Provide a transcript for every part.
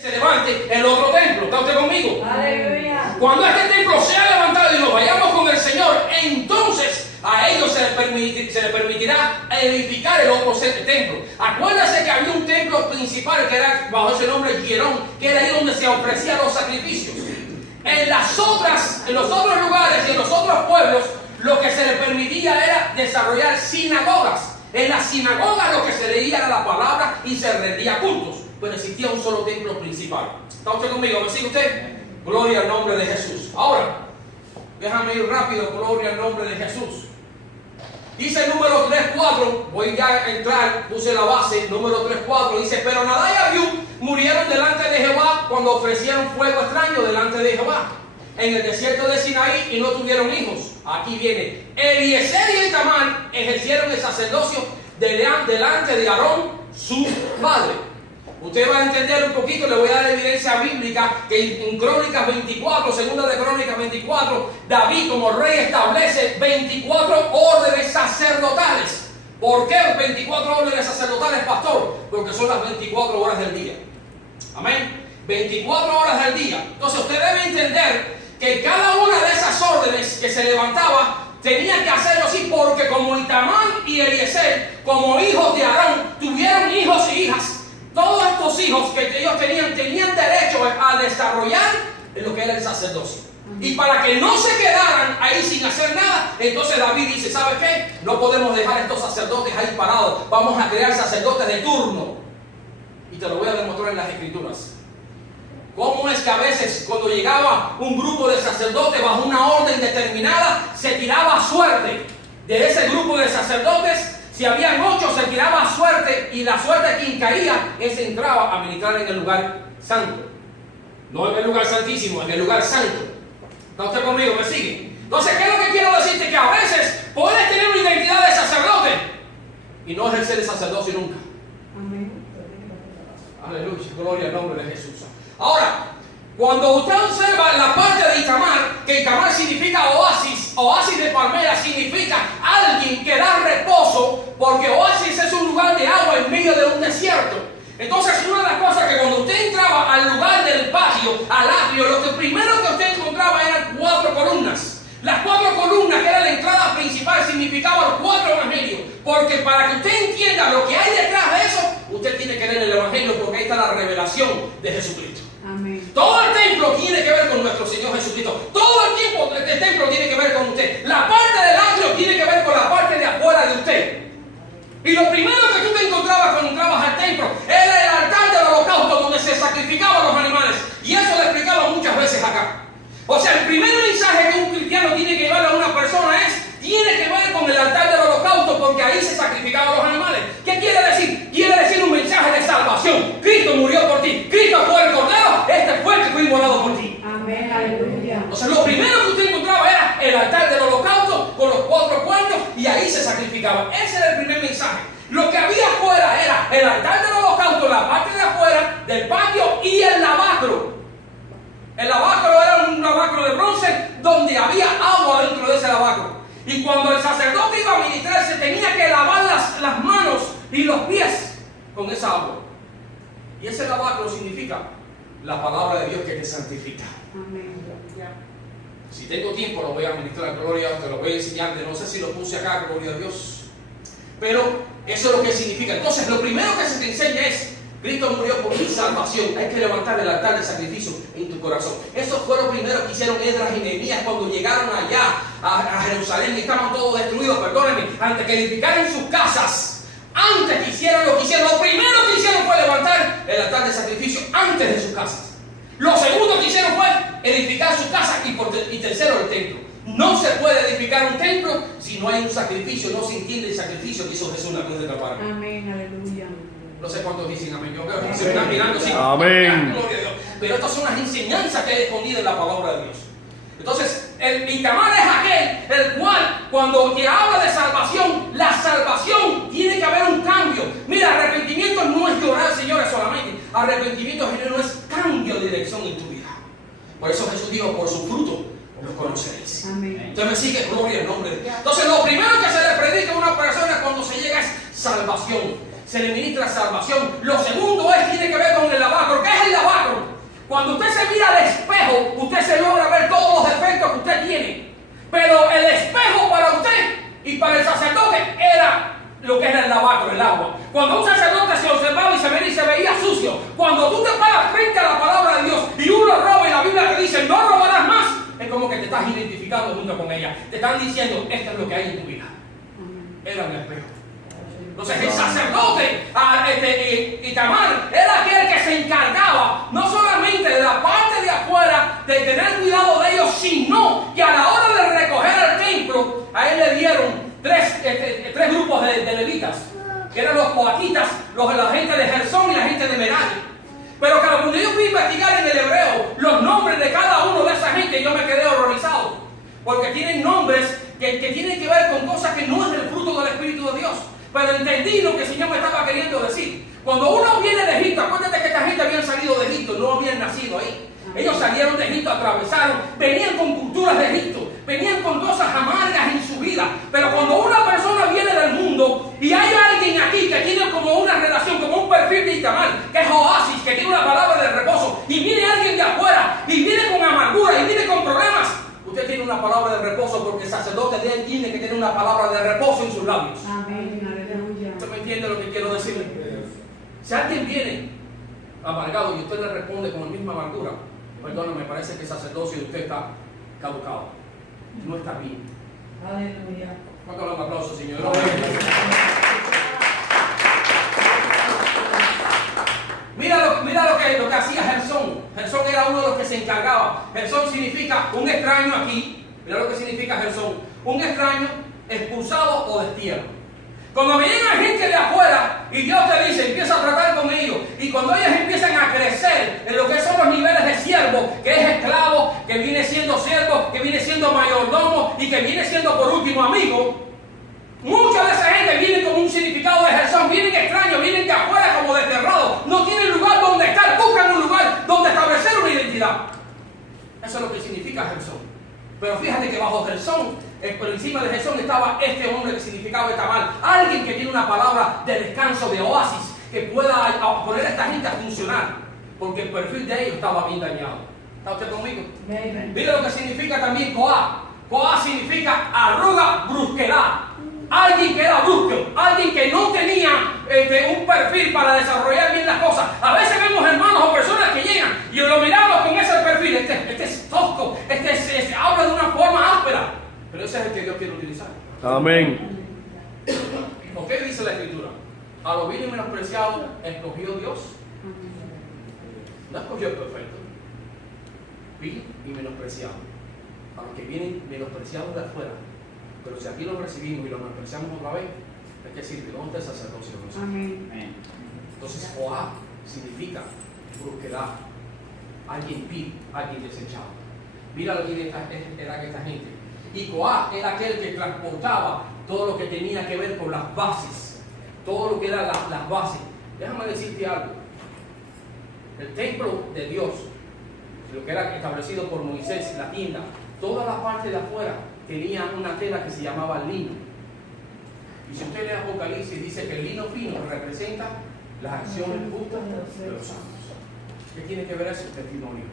se levante el otro templo. ¿Está usted conmigo? Aleluya. Cuando este templo sea levantado y nos vayamos con el Señor, entonces a ellos se les permitirá edificar el otro templo. Acuérdense que había un templo principal que era bajo ese nombre Hierón, que era ahí donde se ofrecían los sacrificios. En los otros lugares y en los otros pueblos, lo que se les permitía era desarrollar sinagogas. En las sinagogas lo que se leía era la palabra y se rendía cultos. Pero existía un solo templo principal. ¿Está usted conmigo? ¿Me sigue usted? Gloria al nombre de Jesús. Ahora, déjame ir rápido. Gloria al nombre de Jesús. Dice el número 3:4. Voy ya a entrar. Puse la base. Número 3:4. Dice: pero Nadab y Abiú murieron delante de Jehová cuando ofrecieron fuego extraño delante de Jehová en el desierto de Sinaí y no tuvieron hijos. Aquí viene: Eliezer y Itamar ejercieron el sacerdocio delante de Aarón, su padre. Usted va a entender un poquito, le voy a dar evidencia bíblica que en Crónicas 24, segunda de Crónicas 24, David como rey establece 24 órdenes sacerdotales. ¿Por qué 24 órdenes sacerdotales, pastor? Porque son las 24 horas del día. Amén. 24 horas del día. Entonces usted debe entender que cada una de esas órdenes que se levantaba tenía que hacerlo así, porque como Itamar y Eliezer, como hijos de Aarón, tuvieron hijos y hijas. Todos estos hijos que ellos tenían derecho a desarrollar en lo que era el sacerdocio. Y para que no se quedaran ahí sin hacer nada, entonces David dice: ¿sabe qué? No podemos dejar estos sacerdotes ahí parados. Vamos a crear sacerdotes de turno. Y te lo voy a demostrar en las Escrituras. ¿Cómo es que a veces cuando llegaba un grupo de sacerdotes bajo una orden determinada, se tiraba suerte? De ese grupo de sacerdotes, si habían 8, se tiraba suerte, y la suerte de quien caía, ese entraba a ministrar en el lugar santo. No en el lugar santísimo, en el lugar santo. ¿Está usted conmigo? ¿Me sigue? Entonces, ¿qué es lo que quiero decirte? Que a veces puedes tener una identidad de sacerdote y no ejercer el sacerdocio nunca. Amén. Aleluya, gloria al nombre de Jesús. Ahora, cuando usted observa la parte de Itamar, que Itamar significa oasis, oasis de palmera significa alguien que da reposo, porque oasis es un lugar de agua en medio de un desierto. Entonces, una de las cosas que cuando usted entraba al lugar del patio, al atrio, lo que primero que usted encontraba eran 4 columnas. Las 4 columnas, que era la entrada principal, significaban 4 evangelios. Porque para que usted entienda lo que hay detrás de eso, usted tiene que leer el evangelio, porque ahí está la revelación de Jesucristo. Amén. Todo el templo tiene que ver con nuestro Señor Jesucristo. Todo el tiempo el templo tiene que ver con usted. La parte del atrio tiene que ver con la parte de afuera de usted. Y lo primero que tú te encontrabas cuando entrabas al templo era el altar del holocausto, donde se sacrificaban los animales. Y eso lo he explicado muchas veces acá. O sea, el primer mensaje que un cristiano tiene que llevar a una persona tiene que ver con el altar del holocausto, porque ahí se sacrificaban los animales. ¿Qué quiere decir? Quiere decir un mensaje de salvación. Cristo murió por ti. Cristo fue el cordero. Este fue el que fue inmolado por ti. Amén. Aleluya. O sea, lo primero que usted encontraba era el altar del holocausto con los 4 cuernos, y ahí se sacrificaba. Ese era el primer mensaje. Lo que había afuera era el altar del holocausto, la parte de afuera del patio, y el lavacro. El lavacro era un lavacro de bronce donde había agua dentro de ese lavacro. Y cuando el sacerdote iba a ministrar, se tenía que lavar las manos y los pies con esa agua. Y ese lavacro significa la palabra de Dios que te santifica. Amén. Si tengo tiempo, lo voy a ministrar, gloria a Dios, te lo voy a enseñar. No sé si lo puse acá, gloria a Dios. Pero eso es lo que significa. Entonces, lo primero que se te enseña es: Cristo murió por mi salvación. Hay que levantar el altar de sacrificio en tu corazón. Eso fue lo primero que hicieron Esdras y Nehemías cuando llegaron allá a Jerusalén y estaban todos destruidos. Perdónenme, antes que edificaran sus casas, antes que hicieran lo que hicieron, lo primero que hicieron fue levantar el altar de sacrificio antes de sus casas. Lo segundo que hicieron fue edificar sus casas, y tercero, el templo. No se puede edificar un templo si no hay un sacrificio. No se entiende el sacrificio que hizo Jesús en la cruz de Calvario. Amén. Aleluya. No sé cuántos dicen amén. Yo creo que se me están mirando así. Amén. Gloria a Dios. Pero estas son las enseñanzas que hay escondidas en la palabra de Dios. Entonces, el Itamar es aquel el cual, cuando te habla de salvación, la salvación tiene que haber un cambio. Mira, arrepentimiento no es llorar, señores, solamente. Arrepentimiento no es cambio de dirección en tu vida. Por eso Jesús dijo: por su fruto los conoceréis. Amén. Usted me sigue, gloria al nombre de Dios. Entonces, lo primero que se le predica a una persona cuando se llega es salvación. Se le ministra salvación. Lo segundo tiene que ver con el lavacro. ¿Qué es el lavacro? Cuando usted se mira al espejo, usted se logra ver todos los defectos que usted tiene. Pero el espejo para usted y para el sacerdote era lo que era el lavacro, el agua. Cuando un sacerdote se observaba y se veía sucio, cuando tú te paras frente a la palabra de Dios y uno roba y la Biblia te dice no robarás más, es como que te estás identificando junto con ella. Te están diciendo esto es lo que hay en tu vida. Era un espejo. Entonces el sacerdote Itamar era aquel que se encargaba no solamente de la parte de afuera de tener cuidado de ellos, sino que a la hora de recoger el templo a él le dieron tres grupos de levitas, que eran los coatitas, la gente de Gersón y la gente de Merari. Pero cuando yo fui a investigar en el hebreo los nombres de cada uno de esa gente, yo me quedé horrorizado, porque tienen nombres que tienen que ver con cosas que no es del fruto del Espíritu de Dios. Pero entendí lo que el Señor me estaba queriendo decir. Cuando uno viene de Egipto, acuérdate que esta gente habían salido de Egipto, no habían nacido ahí. Ellos salieron de Egipto, atravesaron, venían con culturas de Egipto, venían con cosas amargas en su vida. Pero cuando una persona viene del mundo y hay alguien aquí que tiene como una relación, como un perfil de Itamar, que es oasis, que tiene una palabra de reposo, y viene alguien de afuera y viene con amargura y viene con problemas, usted tiene una palabra de reposo, porque el sacerdote de él tiene que tener una palabra de reposo en sus labios. Amén. Aleluya. ¿Usted me entiende lo que quiero decirle? Si alguien viene amargado y usted le responde con la misma amargura, perdón, me parece que el sacerdocio de usted está caducado. No está bien. Aleluya. Vamos a dar un aplauso, Señor. Mira lo que hacía Gersón. Gersón era uno de los que se encargaba. Gersón significa un extraño aquí. Mira lo que significa Gersón. Un extraño expulsado o destierro. Cuando me llega gente de afuera y Dios te dice, empieza a tratar con ellos, y cuando ellos empiezan a crecer en lo que son los niveles de siervo, que es esclavo, que viene siendo siervo, que viene siendo mayordomo y que viene siendo por último amigo, mucha de esa gente viene con un significado de Gersón, vienen extraños, vienen de afuera como desterrados, no tienen lugar donde estar, buscan un lugar donde establecer una identidad. Eso es lo que significa Gersón. Pero fíjate que bajo Gersón, por encima de Gersón estaba este hombre que significaba Itamar, alguien que tiene una palabra de descanso, de oasis, que pueda poner a esta gente a funcionar, porque el perfil de ellos estaba bien dañado. ¿Está usted conmigo? Mira lo que significa también Coá. Coá significa arruga, brusquedad. Alguien que era brusco, alguien que no tenía un perfil para desarrollar bien las cosas. A veces vemos hermanos o personas que llegan y lo miramos con ese perfil. Este es tosco, se habla de una forma áspera. Pero ese es el que Dios quiere utilizar. Amén. ¿O qué dice la Escritura? A los vil y menospreciados escogió Dios. No escogió el perfecto. Vil y menospreciado. A los que vienen menospreciados de afuera. Pero si aquí los recibimos y los menospreciamos otra vez, ¿de qué sirve? ¿Dónde está el sacerdocio? Amén. Entonces, Coá significa brusquedad. Alguien vil, alguien desechado. Mira lo que era esta gente. Y Coá era aquel que transportaba todo lo que tenía que ver con las bases, todo lo que eran las bases. Déjame decirte algo. El templo de Dios, lo que era establecido por Moisés, la tienda, toda la parte de afuera tenía una tela que se llamaba lino. Y si usted lee Apocalipsis, dice que el lino fino representa las acciones justas de los santos. ¿Qué tiene que ver eso? Testimonio.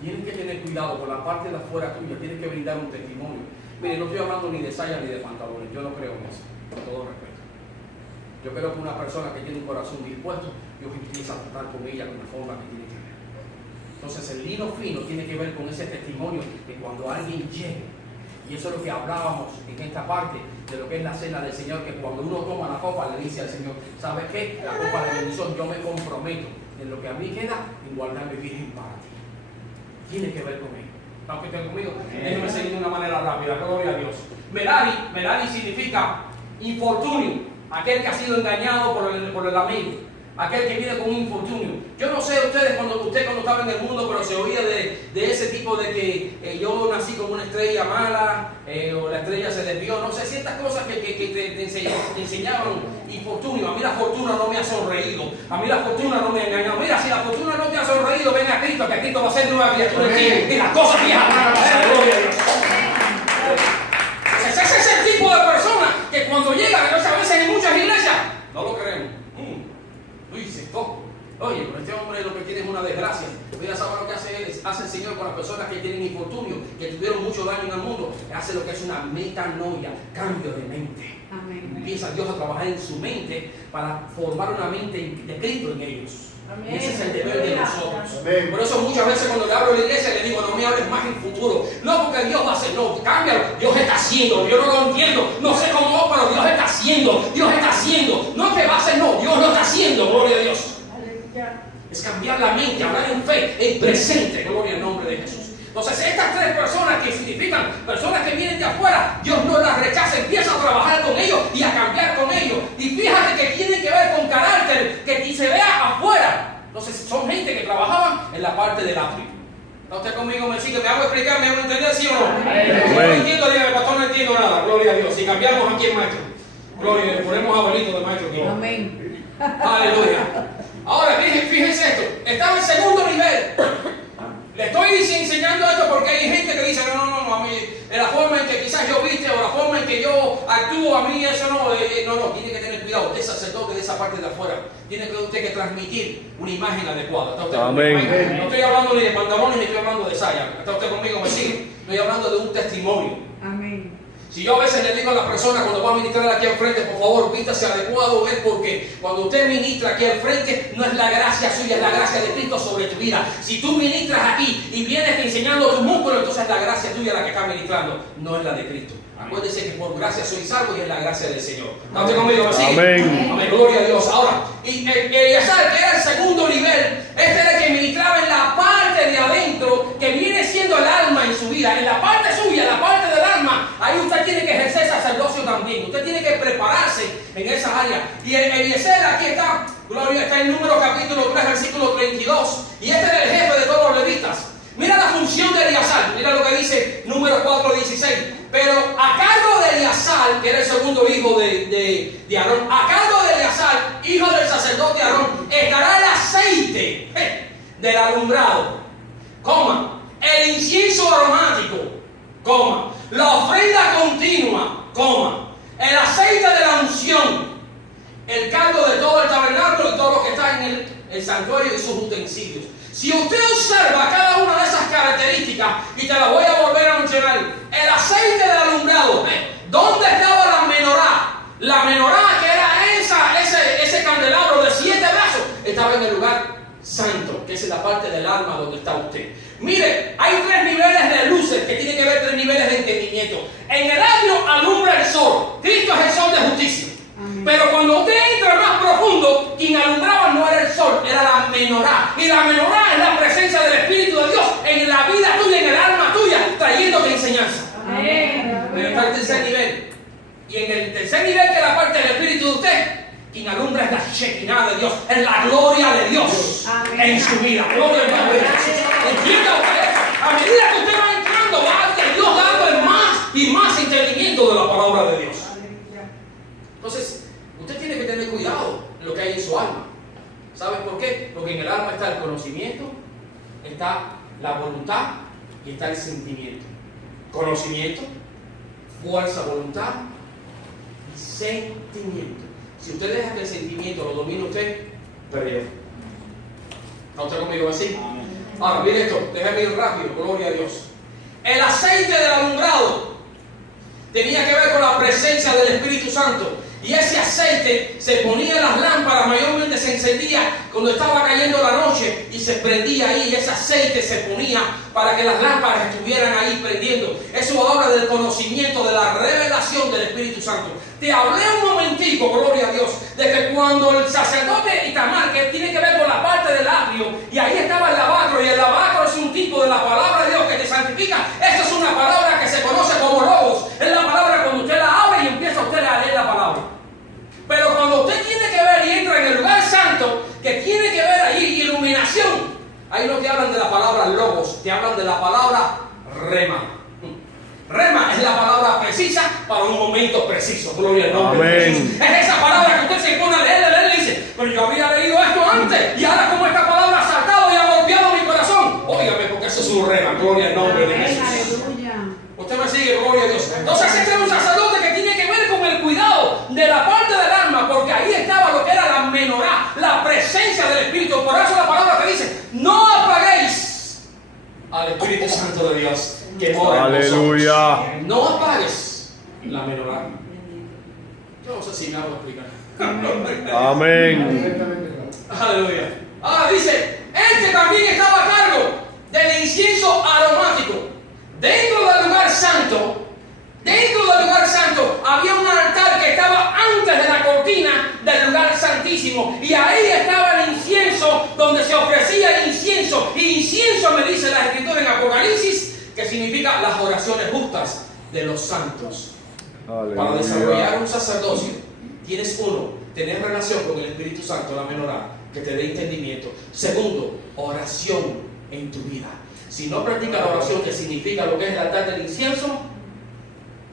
Tienes que tener cuidado con la parte de afuera tuya, tienes que brindar un testimonio. Mire, no estoy hablando ni de saya ni de pantalones, yo no creo en eso, con todo respeto. Yo creo que una persona que tiene un corazón dispuesto, Dios empieza a tratar con ella de una forma que tiene que ver. Entonces el lino fino tiene que ver con ese testimonio de cuando alguien llegue. Y eso es lo que hablábamos en esta parte de lo que es la cena del Señor, que cuando uno toma la copa le dice al Señor, ¿sabes qué? La copa de bendición, yo me comprometo en lo que a mí queda en guardarme virgen para ti. Tiene que ver conmigo. ¿Están ustedes conmigo? Déjenme seguir de una manera rápida. Gloria a Dios. Merari significa infortunio. Aquel que ha sido engañado por el amigo. Aquel que viene con un infortunio. Yo no sé ustedes cuando estaba en el mundo, pero se oía de ese tipo de que yo nací como una estrella mala, o la estrella se desvió. No sé, ciertas cosas que te enseñaban infortunio. A mí la fortuna no me ha sonreído. A mí la fortuna no me ha engañado. Mira, si la fortuna no te ha sonreído, ven a Cristo, que Cristo va a ser nueva criatura en ti. Y las cosas viejas van a pasar. Gloria a Dios. Ese es el tipo de persona que cuando llega, a veces en muchas iglesias, no lo creemos. Luis, esto, Oye, pero este hombre lo que tiene es una desgracia. Mira, ¿sabe lo que hace el Señor con las personas que tienen infortunio, que tuvieron mucho daño en el mundo? Hace lo que es una metanoia, cambio de mente. Amén. Empieza Dios a trabajar en su mente para formar una mente de Cristo en ellos. Amén. Ese es el deber de nosotros. Amén. Por eso muchas veces cuando le hablo a la iglesia le digo, no me hables más en futuro. No porque Dios va a hacer, no, cámbialo. Dios está haciendo, yo no lo entiendo, no sé cómo, pero Dios está haciendo, Dios está haciendo. No que va a hacer, no, Dios lo está haciendo, gloria a Dios. Aleluya. Es cambiar la mente, hablar en fe, en presente, gloria al nombre de Jesús. Entonces estas tres personas que significan personas que vienen de afuera, Dios no las rechaza, empieza a trabajar con ellos y a cambiar con ellos. Y fíjate que tiene que ver con carácter, que se vea afuera. Entonces son gente que trabajaban en la parte del atrio. ¿Está usted conmigo? ¿Me sigue? ¿Me hago explicar? ¿Me hago entender? ¿Sí o no? Si no entiendo, dígame, pastor, no entiendo nada. Gloria a Dios. Si cambiamos aquí el maestro. Gloria, le ponemos a Abelito de maestro aquí. Amén. Aleluya. Ahora, fíjense esto. Estaba en segundo nivel. Le estoy enseñando esto porque hay gente que dice, no, a mí, la forma en que quizás yo viste o la forma en que yo actúo, a mí eso no, tiene que tener cuidado. Usted es sacerdote de esa parte de afuera. Tiene usted que transmitir una imagen adecuada. ¿Está usted Amén. No estoy hablando ni de pantalones ni estoy hablando de saya. ¿Está usted conmigo? ¿Me sigue? Estoy hablando de un testimonio. Amén. Si yo a veces le digo a la persona cuando va a ministrar aquí al frente, por favor, vístase adecuado, es porque cuando usted ministra aquí al frente, no es la gracia suya, es la gracia de Cristo sobre tu vida. Si tú ministras aquí y vienes enseñando tu músculo, entonces es la gracia tuya la que está ministrando, no es la de Cristo. Acuérdese que por gracia soy salvo y es la gracia del Señor. ¿Está usted conmigo? ¿Me sigue? Amén. Amén, gloria a Dios. Ahora, y Eleazar, que era el segundo nivel, este era el que ministraba en la parte de adentro, que viene siendo el alma en su vida. En la parte suya, la parte del alma, ahí usted tiene que ejercer sacerdocio también. Usted tiene que prepararse en esa área. Y Eliezer, aquí está, gloria, está en Números capítulo 3, versículo 32. Y este era el jefe de todos los levitas. Mira la función de Eleazar, mira lo que dice Números 4:16. Pero a cargo de Eleazar, que era el segundo hijo de Aarón, a cargo de Eleazar, hijo del sacerdote Aarón, estará el aceite del alumbrado, coma, el incienso aromático, coma, la ofrenda continua, coma, el aceite de la unción, el cargo de todo el tabernáculo y todo lo que está en el santuario y sus utensilios. Si usted observa cada una de esas características, y te las voy a volver a mencionar, el aceite del alumbrado, ¿dónde estaba la menorá? La menorá, que era ese candelabro de 7 brazos, estaba en el lugar santo, que es la parte del alma donde está usted. Mire, hay 3 niveles de luces que tienen que ver 3 niveles de entendimiento. En el atrio alumbra el sol. Cristo es el sol de justicia. Pero cuando usted entra más profundo, quien alumbraba no era el sol, era la menorá. Y la menorá es la presencia del Espíritu de Dios en la vida tuya, en el alma tuya, trayéndote enseñanza. Amén. Pero está el tercer nivel. Y en el tercer nivel, que es la parte del Espíritu de usted, quien alumbra es la Shekinah de Dios, es la gloria de Dios. Amén. En su vida. Gloria al nombre de Jesús. Entienda usted eso. A medida que usted va entrando, va a Dios dándole más y más entendimiento de la palabra de Dios. Entonces, usted tiene que tener cuidado en lo que hay en su alma. ¿Saben por qué? Porque en el alma está el conocimiento, está la voluntad y está el sentimiento. Conocimiento, fuerza, voluntad y sentimiento. Si usted deja que el sentimiento lo domine usted, perdió. ¿Está usted conmigo así? Ahora, mire esto, déjame ir rápido, gloria a Dios. El aceite del alumbrado tenía que ver con la presencia del Espíritu Santo. Y ese aceite se ponía en las lámparas, mayormente se encendía cuando estaba cayendo la noche y se prendía ahí. Y ese aceite se ponía para que las lámparas estuvieran ahí prendiendo. Eso habla del conocimiento, de la revelación del Espíritu Santo. Te hablé un momentico, gloria a Dios, de que cuando el sacerdote Itamar, que tiene que ver con la parte del atrio, y ahí estaba el lavacro, y el lavacro es un tipo de la palabra de Dios que te santifica. Esa es una palabra que se conoce como logos. Es la palabra cuando usted la abre y empieza usted a leer la palabra. Pero cuando usted tiene que ver y entra en el lugar santo, que tiene que ver ahí iluminación, ahí no te hablan de la palabra logos, te hablan de la palabra rema. Rema es la palabra precisa para un momento preciso. Gloria al nombre de Jesús. Es esa palabra que usted se pone a leer y dice, pero yo había leído esto antes y ahora como esta palabra ha saltado y ha golpeado mi corazón. Óigame, porque eso es un rema. Gloria al nombre de Jesús. Aleluya. Usted me sigue, gloria a Dios. Entonces este es un sacerdote que tiene que ver con el cuidado de la parte del alma, porque ahí estaba lo que era la menorá, la presencia del Espíritu. Por Santo de Dios que mora en nosotros. Aleluya. No apagues la menorá. Yo no sé si me hago explicar. Amén. Aleluya. Ahora dice, este también estaba a cargo del incienso aromático. Dentro del lugar santo había un altar que estaba antes de la cortina del lugar santísimo. Y ahí estaba el incienso donde se ofrecía el incienso. Y incienso me dice la escritura en Apocalipsis que significa las oraciones justas de los santos. Para desarrollar un sacerdocio tienes tener relación con el Espíritu Santo, la menorá, que te dé entendimiento. Segundo, oración en tu vida. Si no practicas la oración, que significa lo que es el altar del incienso,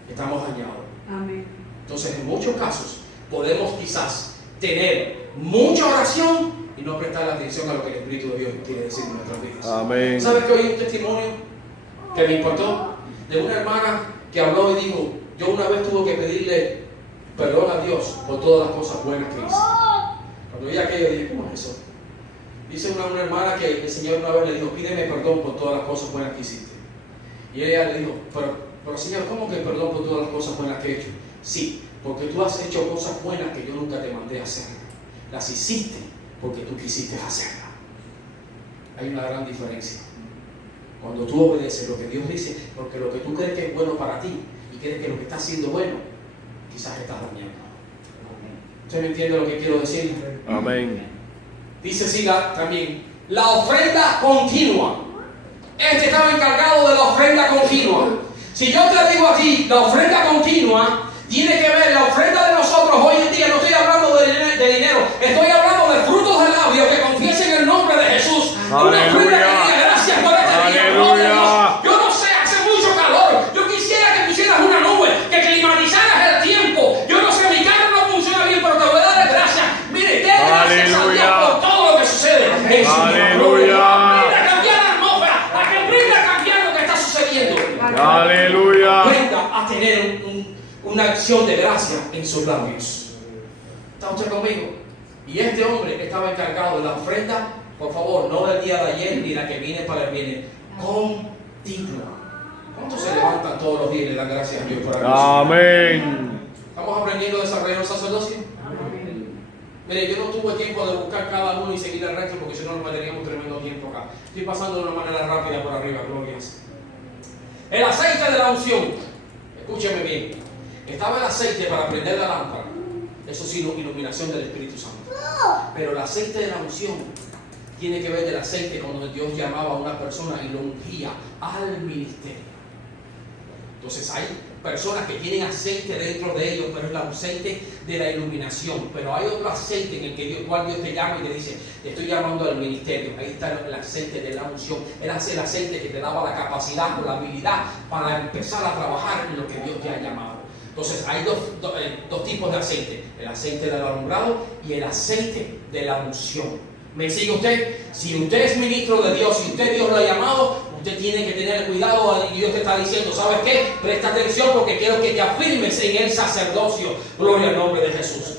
estamos dañados. Amén. Entonces, en muchos casos, podemos quizás tener mucha oración y no prestar atención a lo que el Espíritu de Dios quiere decir en nuestras vidas. Amén. ¿Sabes que oí un testimonio que me impactó? De una hermana que habló y dijo, yo una vez tuve que pedirle perdón a Dios por todas las cosas buenas que hice. Cuando vi aquello dije, ¿cómo es eso? Dice una hermana que el Señor una vez le dijo, pídeme perdón por todas las cosas buenas que hiciste. Y ella le dijo, pero Señor, ¿cómo que perdón por todas las cosas buenas que he hecho? Sí, porque tú has hecho cosas buenas que yo nunca te mandé a hacer. Las hiciste porque tú quisiste hacerlas. Hay una gran diferencia. Cuando tú obedeces lo que Dios dice, porque lo que tú crees que es bueno para ti y crees que lo que está haciendo bueno, quizás estás dañando. ¿Usted me entiende lo que quiero decir? Amén. Dice Siga también, la ofrenda continua. Este estaba encargado de la ofrenda continua. Si yo te digo a ti, la ofrenda continua tiene que ver la ofrenda de nosotros hoy en día. No estoy hablando de dinero, estoy hablando de frutos de labios que confiesen el nombre de Jesús. Una ofrenda que diga gracias por este día. Gloria a Dios. Yo no sé, hace mucho calor. Yo quisiera que pusieras una nube, que climatizaras el tiempo. Yo no sé, mi carro no funciona bien, pero te voy a dar gracias. Mire, dé gracias a Dios por todo lo que sucede en su vida. Aleluya. Aprenda a cambiar la atmósfera, a que aprenda a cambiar lo que está sucediendo. Aleluya. Aprenda a tener una acción de gracia en sus labios. ¿Está usted conmigo? Y este hombre estaba encargado de la ofrenda, por favor, no del día de ayer ni la que viene para el viernes, continua. ¿Cuántos se levantan todos los días y le dan gracias a Dios por algo? Amén. ¿Estamos aprendiendo a desarrollar el sacerdocio? Mire, yo no tuve tiempo de buscar cada uno y seguir el resto porque si no nos perderíamos tremendo tiempo acá. Estoy pasando de una manera rápida por arriba, glorias. El aceite de la unción. Escúcheme bien. Estaba el aceite para prender la lámpara. Eso sí, iluminación del Espíritu Santo. Pero el aceite de la unción tiene que ver del aceite cuando Dios llamaba a una persona y lo ungía al ministerio. Entonces hay personas que tienen aceite dentro de ellos, pero es el aceite de la iluminación. Pero hay otro aceite en el que cual Dios te llama y te dice, te estoy llamando al ministerio. Ahí está el aceite de la unción. Era el aceite que te daba la capacidad o la habilidad para empezar a trabajar en lo que Dios te ha llamado. Entonces hay dos tipos de aceite. El aceite del alumbrado y el aceite de la unción. ¿Me sigue usted? Si usted es ministro de Dios, si usted Dios lo ha llamado, usted tiene que tener cuidado y Dios te está diciendo, ¿sabes qué? Presta atención porque quiero que te afirmes en el sacerdocio. Gloria al nombre de Jesús.